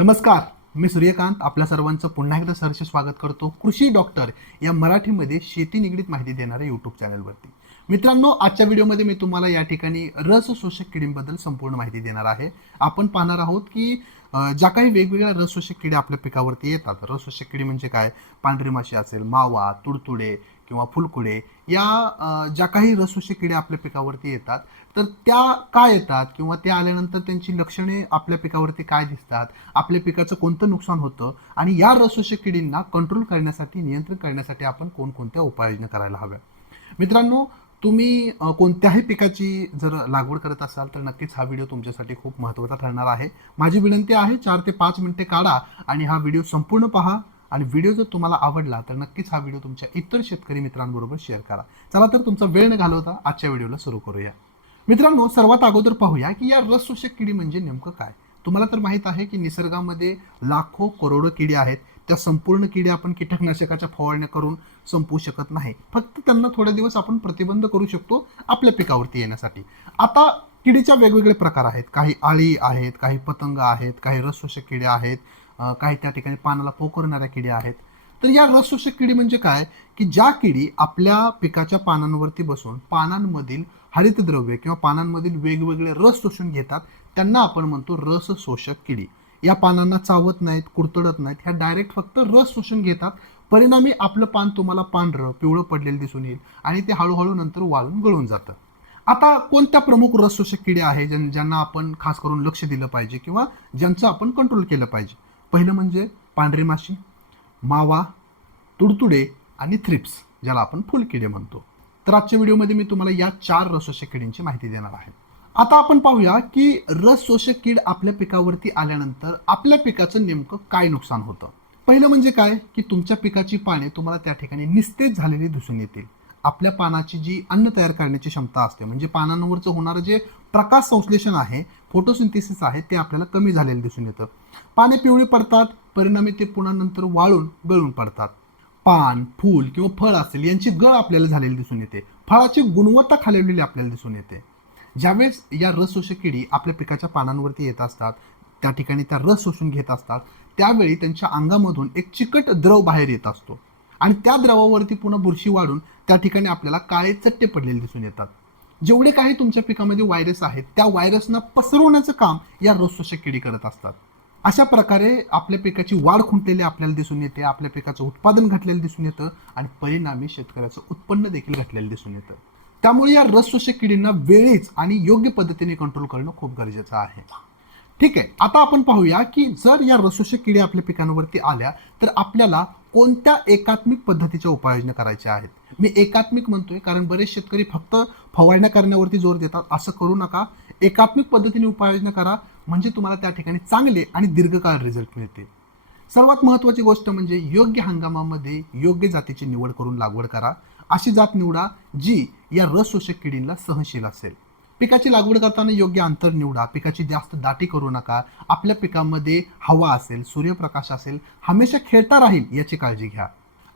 नमस्कार मी सूर्यकांत. आपल्या सर्वांचं पुन्हा एकदा सहर्ष स्वागत करतो कृषी डॉक्टर या मराठीमध्ये शेती निगडीत माहिती देणाऱ्या यूट्यूब चॅनलवरती मित्रांनो आजच्या व्हिडिओमध्ये मी तुम्हाला या ठिकाणी रस शोषक किडींबद्दल संपूर्ण माहिती देणार आहे. आपण पाहणार आहोत की ज्या काही वेगवेगळ्या रसशोषक किडे आपल्या पिकावरती येतात. रस किडे म्हणजे काय? पांढरी माशी असेल मावा तुडतुडे किंवा फुलकुडे या ज्या काही रसोशी किडे आपल्या पिकावरती येतात तर त्या काय येतात किंवा त्या आल्यानंतर त्यांची लक्षणे आपल्या पिकावरती काय दिसतात? आपल्या पिकाचं कोणतं नुकसान होतं? आणि या रसोशी किडींना कंट्रोल करण्यासाठी नियंत्रण करण्यासाठी आपण कोणकोणत्या उपाययोजना करायला हव्या? मित्रांनो तुम्ही कोणत्याही पिकाची जर लागवड करत असाल तर नक्कीच हा व्हिडिओ तुमच्यासाठी खूप महत्त्वाचा ठरणार आहे. माझी विनंती आहे चार ते पाच मिनिटे काढा आणि हा व्हिडिओ संपूर्ण पहा. आणि व्हिडिओ जर तुम्हाला आवडला तर नक्कीच हा व्हिडिओ तुमच्या इतर शेतकरी मित्रांबरोबर शेअर करा. चला तर तुमचा वेळ न घालवता आजच्या व्हिडिओला सुरू करूया. मित्रांनो सर्वात अगोदर पाहूया की या रस शोषक किडी म्हणजे नेमकं काय? तुम्हाला तर माहीत आहे की निसर्गामध्ये लाखो करोडो किडे आहेत. त्या संपूर्ण किडे आपण कीटकनाशकाच्या फवारण्या करून संपवू शकत नाही. फक्त त्यांना थोडे दिवस आपण प्रतिबंध करू शकतो आपल्या पिकावरती येण्यासाठी. आता किडीच्या वेगवेगळे प्रकार आहेत. काही आळी आहेत काही पतंग आहेत काही रसशोषक किडे आहेत काही त्या ठिकाणी पानाला पोकरणाऱ्या किड्या आहेत. तर या रसशोषक किडी म्हणजे काय? की ज्या किडी आपल्या पिकाच्या पानांवरती बसून पानांमधील हरितद्रव्य किंवा पानांमधील वेगवेगळे रस शोषून घेतात त्यांना आपण म्हणतो रस शोषक किडी. या पानांना चावत नाहीत कुरतडत नाहीत. ह्या डायरेक्ट फक्त रस शोषून घेतात. परिणामी आपलं पान तुम्हाला पांढरं पिवळं पडलेलं दिसून येईल आणि ते हळूहळू नंतर वाळून गळून जातं. आता कोणत्या प्रमुख रस शोषक किडे आहे ज्यां- ज्यांना आपण खास करून लक्ष दिलं पाहिजे किंवा ज्यांचं आपण कंट्रोल केलं पाहिजे? पहिलं म्हणजे पांढरी माशी मावा तुडतुडे आणि थ्रिप्स ज्याला आपण फुलकिडे म्हणतो. तर आजच्या व्हिडिओमध्ये मी तुम्हाला या चार रसशोषक किडींची माहिती देणार आहे. आता आपण पाहूया की रस शोषक कीड आपल्या पिकावरती आल्यानंतर आपल्या पिकाचं नेमकं काय नुकसान होतं? पहिलं म्हणजे काय? की तुमच्या पिकाची पाने तुम्हाला त्या ठिकाणी निस्तेज झालेली दिसून येतील. आपल्या पानाची जी अन्न तयार करण्याची क्षमता असते म्हणजे पानांवरचं होणारं जे प्रकाश संश्लेषण आहे फोटोसिंथेसिस आहे ते आपल्याला कमी झालेलं दिसून येतं. पाने पिवळी पडतात परिणामी ते पुन्हा नंतर वाळून गळून पडतात. पान फूल किंवा फळ असेल यांची गळ आपल्याला झालेली दिसून येते. फळाची गुणवत्ता खालवलेली आपल्याला दिसून येते. ज्यावेळेस या रस शोषक किडी आपल्या पिकाच्या पानांवरती येत असतात त्या ठिकाणी त्या रस शोषून घेत असतात त्यावेळी त्यांच्या अंगामधून एक चिकट द्रव बाहेर येत असतो. आणि त्या द्रवावरती पुन्हा बुरशी वाढून त्या ठिकाणी आपल्याला काळे चट्टे पडलेले दिसून येतात. जेवढे काही तुमच्या पिकामध्ये व्हायरस आहेत त्या व्हायरसना पसरवण्याचं काम या रस शोषक किडी करत असतात. अशा प्रकारे आपल्या पिकाची वाढ खुंटलेली आपल्याला दिसून येते आपल्या पिकाचं उत्पादन घटलेलं दिसून येतं आणि परिणामी शेतकऱ्याचं उत्पन्न देखील घटलेलं दिसून येतं. त्यामुळे या रस किडींना वेळीच आणि योग्य पद्धतीने कंट्रोल करणं खूप गरजेचं आहे. ठीक आहे आता आपण पाहूया की जर या रसोषक किडे आपल्या पिकांवरती आल्या तर आपल्याला कोणत्या एकात्मिक पद्धतीच्या उपाययोजना करायच्या आहेत? मी एकात्मिक म्हणतोय कारण बरेच शेतकरी फक्त फवारण्या करण्यावरती जोर देतात. असं करू नका. एकात्मिक पद्धतीने उपाययोजना करा म्हणजे तुम्हाला त्या ठिकाणी चांगले आणि दीर्घकाळ रिझल्ट मिळतील. सर्वात महत्त्वाची गोष्ट म्हणजे योग्य हंगामामध्ये योग्य जातीची निवड करून लागवड करा. अशी जात निवडा जी या रस शोषक किडींना सहनशील असेल. पिकाची लागवड करताना योग्य अंतर निवडा. पिकाची जास्त दाटी करू नका. आपल्या पिकामध्ये हवा असेल सूर्यप्रकाश असेल हमेशा खेळता राहील याची काळजी घ्या.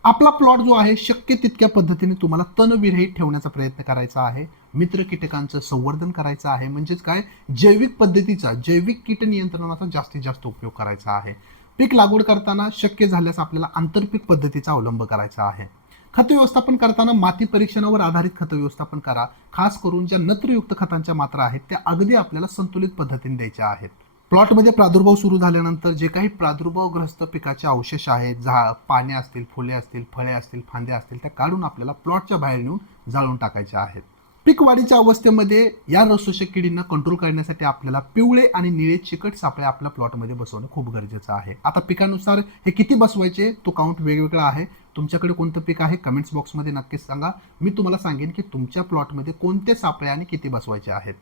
आपला प्लॉट जो आहे शक्य तितक्या पद्धतीने तुम्हाला तणविरहित ठेवण्याचा प्रयत्न करायचा आहे. मित्र कीटकांचं संवर्धन करायचं आहे. म्हणजेच काय? जैविक पद्धतीचा जैविक कीट नियंत्रणाचा जास्तीत जास्त उपयोग करायचा आहे. पीक लागवड करताना शक्य झाल्यास आपल्याला आंतरपीक पद्धतीचा अवलंब करायचा आहे. खत व्यवस्थापन करताना माती परीक्षणावर आधारित खत व्यवस्थापन करा. खास करून ज्या नत्रयुक्त खतांच्या मात्रा आहेत त्या अगदी आपल्याला संतुलित पद्धतीने द्यायच्या आहेत. प्लॉटमध्ये प्रादुर्भाव सुरू झाल्यानंतर जे काही प्रादुर्भावग्रस्त पिकाचे अवशेष आहेत झा पाने असतील फुले असतील फळे असतील फांद्या असतील त्या काढून आपल्याला प्लॉटच्या बाहेर नेऊन जाळून टाकायच्या आहेत. पीक वाढीच्या अवस्थेमध्ये या रसोषक किडींना कंट्रोल करण्यासाठी आपल्याला पिवळे आणि निळे चिकट सापळे आपल्या प्लॉटमध्ये बसवणं खूप गरजेचं आहे. आता पिकानुसार हे किती बसवायचे तो काउंट वेगवेगळा आहे. तुमच्याकडे कोणतं पीक आहे कमेंट्स बॉक्समध्ये नक्कीच सांगा. मी तुम्हाला सांगेन की तुमच्या प्लॉटमध्ये कोणते सापळे आणि किती बसवायचे आहेत.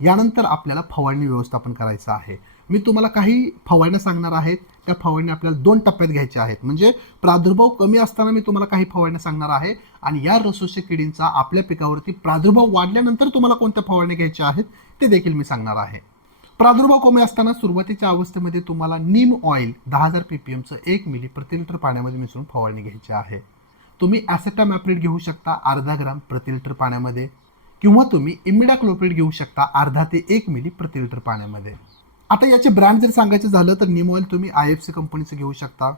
यानंतर आपल्याला फवारणी व्यवस्थापन करायचं आहे. मी तुम्हाला काही फवारण्या सांगणार आहेत. त्या फवारण्या आपल्याला दोन टप्प्यात घ्यायच्या आहेत. म्हणजे प्रादुर्भाव कमी असताना मी तुम्हाला काही फवारण्या सांगणार आहे. आणि या रसोषक किडींचा आपल्या पिकावरती प्रादुर्भाव वाढल्यानंतर तुम्हाला कोणत्या फवारण्या घ्यायच्या आहेत ते देखील मी सांगणार आहे. प्रादुर्भाव कमी असताना सुरुवातीच्या अवस्थेमध्ये तुम्हाला नीम ऑइल दहा हजार पीपीएमचं एक मिली प्रति लिटर पाण्यामध्ये मिसळून फवारणी घ्यायची आहे. तुम्ही ॲसेटामॅप्रिड घेऊ शकता अर्धा ग्राम प्रति लिटर पाण्यामध्ये किंवा तुम्ही इमिडाक्लोप्रिड घेऊ शकता अर्धा ते एक मिली प्रति लिटर पाण्यामध्ये. आता याचे ब्रँड जर सांगायचं झालं तर निम ऑइल तुम्ही आय एफ सी कंपनीचं घेऊ शकता.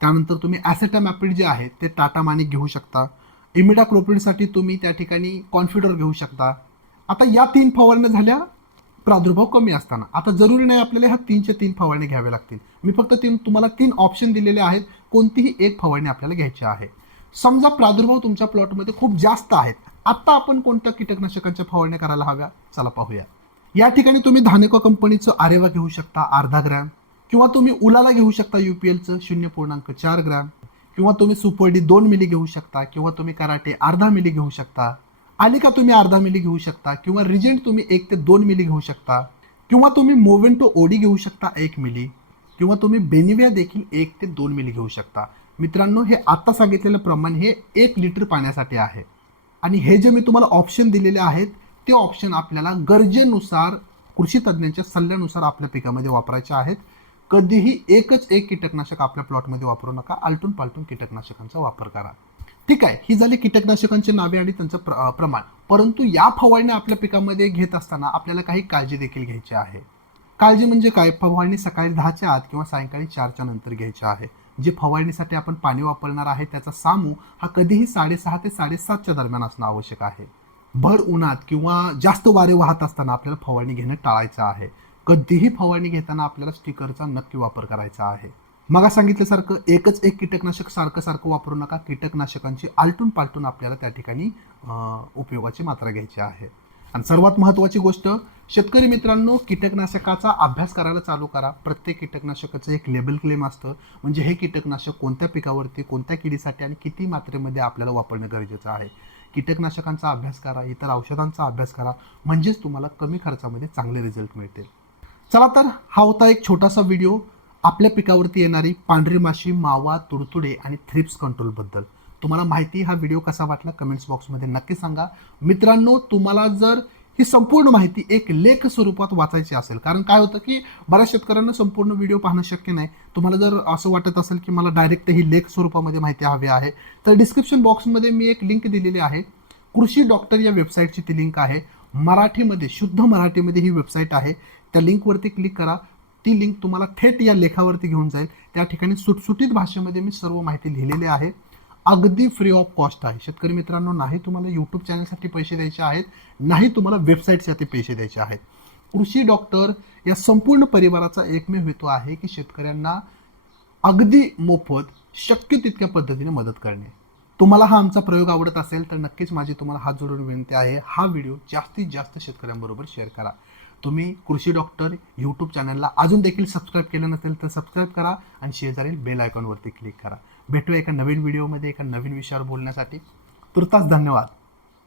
त्यानंतर तुम्ही ॲसेटामॅप्रिड जे आहे ते टाटा मानिक घेऊ शकता. इमिडाक्लोप्रिडसाठी तुम्ही त्या ठिकाणी कॉन्फिडर घेऊ शकता. आता या तीन फवारण्या झाल्या प्रादुर्भाव कमी असताना. आता जरुरी नाही आपल्याला ह्या तीनच्या तीन फवारणी घ्याव्या लागतील. मी फक्त तीन तुम्हाला तीन ऑप्शन दिलेले आहेत. कोणतीही एक फवारणी आपल्याला घ्यायची आहे. समजा प्रादुर्भाव तुमच्या प्लॉटमध्ये खूप जास्त आहेत. आता आपण कोणत्या कीटकनाशकांच्या फवारण्या करायला हव्या? चला पाहूया. या ठिकाणी तुम्ही धानेको कंपनीचं आरेवा घेऊ शकता अर्धा ग्रॅम. किंवा तुम्ही उलाला घेऊ शकता युपीएलचं शून्य पूर्णांक चार ग्रॅम. किंवा तुम्ही सुपर डी दोन मिली घेऊ शकता. किंवा तुम्ही कराटे अर्धा मिली घेऊ शकता. आलिका तुम्ही अर्धा मिली घेऊ शकता? किंवा रिजेंट तुम्ही एक ते दोन मिली घेऊ शकता? किंवा तुम्ही मोवेंटो ओडी घेऊ शकता एक मिली? किंवा तुम्ही बेनिव्या देखील एक ते दोन मिली घेऊ शकता? मित्रांनो हे आत्ता सांगितलेलं प्रमाण हे एक लिटर पाण्यासाठी आहे. आणि हे जे मी तुम्हाला ऑप्शन दिलेले आहेत ते ऑप्शन आपल्याला गरजेनुसार कृषी तज्ज्ञांच्या सल्ल्यानुसार आपल्या पिकामध्ये वापरायचे आहेत. कधीही एकच एक कीटकनाशक आपल्या प्लॉटमध्ये वापरू नका. आलटून पालटून कीटकनाशकांचा वापर करा. ठीक आहे ही झाली कीटकनाशकांची नावे आणि त्यांचं प्र प्रमाण. परंतु या फवारणी आपल्या पिकामध्ये घेत असताना आपल्याला काही काळजी देखील घ्यायची आहे. काळजी म्हणजे काय? फवारणी सकाळी दहाच्या आत किंवा सायंकाळी चारच्या नंतर घ्यायची आहे. जे फवारणीसाठी आपण पाणी वापरणार आहे त्याचा सामू हा कधीही साडेसहा ते साडेसातच्या दरम्यान असणं आवश्यक आहे. भर उन्हात किंवा जास्त वारे वाहत असताना आपल्याला फवारणी घेणं टाळायचं आहे. कधीही फवारणी घेताना आपल्याला स्टिकरचा नक्की वापर करायचा आहे. मगा सांगितल्यासारखं एकच एक कीटकनाशक सारखं सारखं वापरू नका. कीटकनाशकांची आलटून पालटून आपल्याला त्या ठिकाणी उपयोगाची मात्रा घ्यायची आहे. आणि सर्वात महत्त्वाची गोष्ट शेतकरी मित्रांनो कीटकनाशकाचा अभ्यास करायला चालू करा. प्रत्येक कीटकनाशकाचं एक लेबल क्लेम असतं. म्हणजे हे कीटकनाशक कोणत्या पिकावरती कोणत्या किडीसाठी आणि किती मात्रेमध्ये आपल्याला वापरणं गरजेचं आहे? कीटकनाशकांचा अभ्यास करा इतर औषधांचा अभ्यास करा. म्हणजेच तुम्हाला कमी खर्चामध्ये चांगले रिझल्ट मिळतील. चला तर हा होता एक छोटासा व्हिडिओ आपल्या पिकावरती येणारी पांढरी माशी मावा तुडतुडे आणि थ्रिप्स कंट्रोलबद्दल तुम्हाला माहिती हा व्हिडिओ कसा वाटला कमेंट्स बॉक्समध्ये नक्की सांगा. मित्रांनो तुम्हाला जर ही संपूर्ण माहिती एक लेख स्वरूपात वाचायची असेल कारण काय होतं की बऱ्याच शेतकऱ्यांना संपूर्ण व्हिडिओ पाहणं शक्य नाही. तुम्हाला जर असं वाटत असेल की मला डायरेक्ट ही लेख स्वरूपामध्ये माहिती हवी आहे तर डिस्क्रिप्शन बॉक्समध्ये मी एक लिंक दिलेली आहे. कृषी डॉक्टर या वेबसाईटची ती लिंक आहे. मराठीमध्ये शुद्ध मराठीमध्ये ही वेबसाईट आहे. त्या लिंकवरती क्लिक करा. ती लिंक तुम्हाला थेट या लेखावरती घेऊन जाईल. त्या ठिकाणी सुटसुटीत भाषेमध्ये मी सर्व माहिती लिहिलेली आहे. अगदी फ्री ऑफ कॉस्ट आहे. शेतकरी मित्रांनो नाही तुम्हाला यूट्यूब चॅनलसाठी पैसे द्यायचे आहेत नाही तुम्हाला वेबसाईटसाठी पैसे द्यायचे आहेत. कृषी डॉक्टर या संपूर्ण परिवाराचा एकमेव हेतू आहे की शेतकऱ्यांना अगदी मोफत शक्य तितक्या पद्धतीने मदत करणे. तुम्हाला हा आमचा प्रयोग आवडत असेल तर नक्कीच माझी तुम्हाला हात जोडून विनंती आहे हा व्हिडिओ जास्तीत जास्त शेतकऱ्यांबरोबर शेअर करा. तुम्ही कृषी डॉक्टर यूट्यूब चॅनलला अजून देखील सबस्क्राईब केलं नसेल तर सबस्क्राईब करा आणि शेजारील बेल आयकॉनवरती क्लिक करा. भेटूया एका नवीन व्हिडिओमध्ये एका नवीन विषयावर बोलण्यासाठी. तुर्तास धन्यवाद.